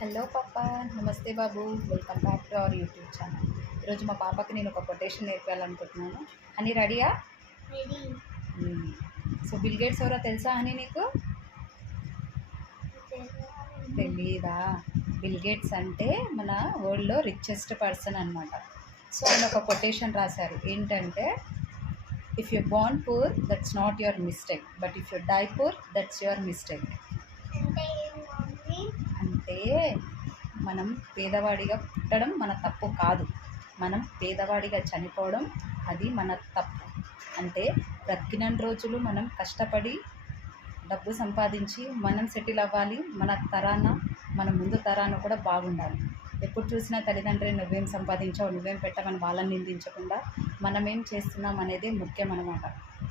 Hello పాపా, నమస్తే బాబు, welcome back to our YouTube channel. ఈరోజు మా పాపకి నేను ఒక కొటేషన్ నేర్పాలనుకుంటున్నాను. హనీ రెడీయా? రెడీ. సో బిల్ గేట్స్ ఎవరో తెలుసా హనీ నీకు? తెలీదా? బిల్ గేట్స్ అంటే మన వరల్డ్లో రిచెస్ట్ పర్సన్ అనమాట. సో ఆయన ఒక కొటేషన్ రాశారు. ఏంటంటే, if you born poor that's not your mistake, but if you die poor that's your mistake. అంటే మనం పేదవాడిగా పుట్టడం మన తప్పు కాదు, మనం పేదవాడిగా చనిపోవడం అది మన తప్పు. అంటే బ్రతికిన రోజులు మనం కష్టపడి డబ్బు సంపాదించి మనం సెటిల్ అవ్వాలి, మన ముందు తరాన కూడా బాగుండాలి. ఎప్పుడు చూసినా తల్లిదండ్రులు నువ్వేం సంపాదించావు, నువ్వేం పెట్టమని వాళ్ళని నిందించకుండా మనమేం చేస్తున్నాం అనేది ముఖ్యం అన్నమాట.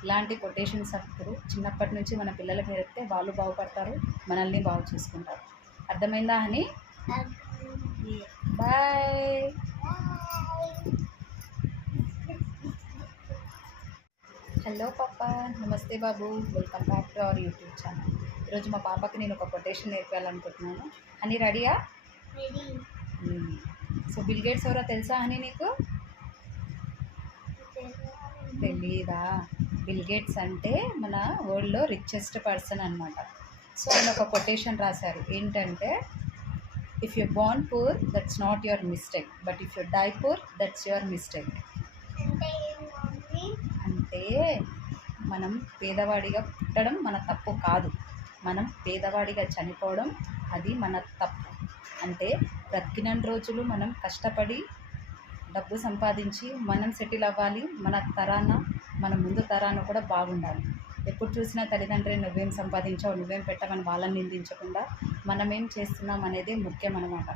ఇలాంటి కొటేషన్స్ అప్పుడు చిన్నప్పటి నుంచి మన పిల్లలకి నేర్పితే వాళ్ళు బాగుపడతారు, మనల్ని బాగు చూసుకుంటారు. అర్థమైందా అని? బాయ్. హలో పాపా, నమస్తే బాబు, welcome back to our YouTube channel. ఈరోజు మా పాపకి నేను ఒక కొటేషన్ నేర్పాలనుకుంటున్నాను. హనీ రెడీయా? రెడీ. సో బిల్ గేట్స్ ఎవరో తెలుసా హనీ నీకు? తెలీదా? బిల్ గేట్స్ అంటే మన వరల్డ్లో రిచెస్ట్ పర్సన్ అనమాట. సో ఆయన ఒక కొటేషన్ రాశారు. ఏంటంటే, if you born poor that's not your mistake, but if you die poor that's your mistake. అంటే మనం పేదవాడిగా పుట్టడం మన తప్పు కాదు, మనం పేదవాడిగా చనిపోవడం అది మన తప్పు. అంటే బ్రతికిన రోజులు మనం కష్టపడి డబ్బు సంపాదించి మనం సెటిల్ అవ్వాలి, మన ముందు తరాన కూడా బాగుండాలి. ఎప్పుడు చూసినా తల్లిదండ్రులు నువ్వేం సంపాదించావు, నువ్వేం పెట్టమని వాళ్ళని నిందించకుండా మనమేం చేస్తున్నాం అనేది ముఖ్యం అన్నమాట.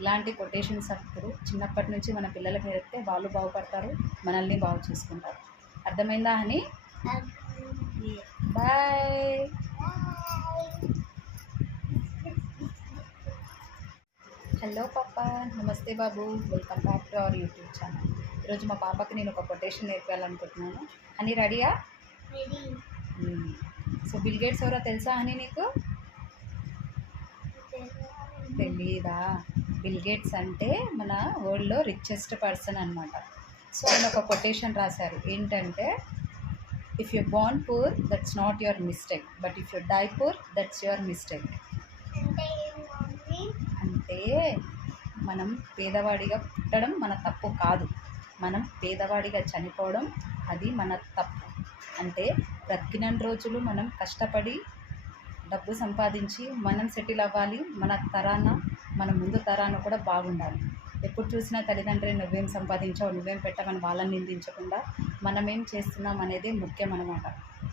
ఇలాంటి కొటేషన్స్ అప్పుడు చిన్నప్పటి నుంచి మన పిల్లలకి నేర్పితే వాళ్ళు బాగుపడతారు, మనల్ని బాగు చూసుకుంటారు. అర్థమైందా అని? బాయ్. హలో పాపా, నమస్తే బాబు, welcome back to our YouTube channel. ఈరోజు మా పాపకి నేను ఒక కొటేషన్ నేర్పాలనుకుంటున్నాను. హనీ రెడీయా? రెడీ. సో బిల్ గేట్స్ ఎవరో తెలుసా హనీ నీకు? తెలీదా? బిల్ గేట్స్ అంటే మన వరల్డ్లో రిచెస్ట్ పర్సన్ అనమాట. సో ఆయన ఒక కొటేషన్ రాశారు. ఏంటంటే, if you born poor that's not your mistake, but if you die poor that's your mistake. అంటే మనం పేదవాడిగా పుట్టడం మన తప్పు కాదు, మనం పేదవాడిగా చనిపోవడం అది మన తప్పు. అంటే బ్రతికిన రోజులు మనం కష్టపడి డబ్బు సంపాదించి మనం సెటిల్ అవ్వాలి, మన ముందు తరాన కూడా బాగుండాలి. ఎప్పుడు చూసినా తల్లిదండ్రులు నువ్వేం సంపాదించావు, నువ్వేం పెట్టమని వాళ్ళని నిందించకుండా మనమేం చేస్తున్నాం అనేది ముఖ్యం అన్నమాట.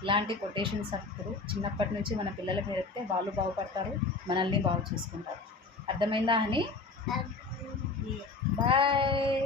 ఇలాంటి కొటేషన్స్ అప్పుడు చిన్నప్పటి నుంచి మన పిల్లలకి నేర్పితే వాళ్ళు బాగుపడతారు, మనల్ని బాగు చూసుకుంటారు. అర్థమైందా అని? బాయ్.